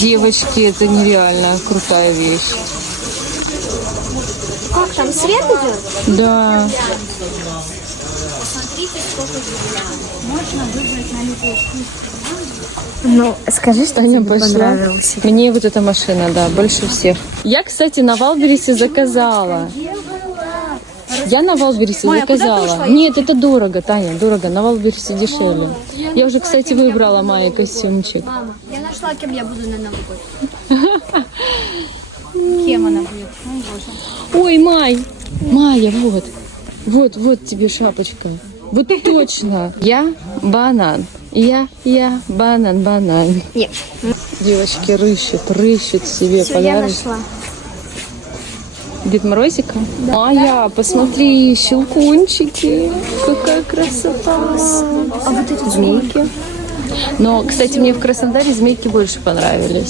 Девочки, это нереально крутая вещь. Как там, свет идет? Да. Смотрите, сколько здесь. Можно выбрать на любой вкус. Ну, скажи, что мне пошла. Мне вот эта машина, да, больше всех. Я, кстати, на Валберисе заказала. Я на Валберисе заказала. Нет, это дорого, Таня, дорого. На Валберисе дешевле. Я уже, кстати, выбрала Майе костюмчик. Мама, я нашла, кем я буду на Новый год. Кем она будет? Ой, боже. Ой, Майя, вот. Вот тебе шапочка. Вот точно. Я банан. Я банан. Нет. Девочки рыщут себе Все, я подарок. нашла. Дед Морозика? Да. А я, посмотри, щелкунчики. Какая красота. А вот эти Змейки. Но, кстати, мне в Краснодаре змейки больше понравились.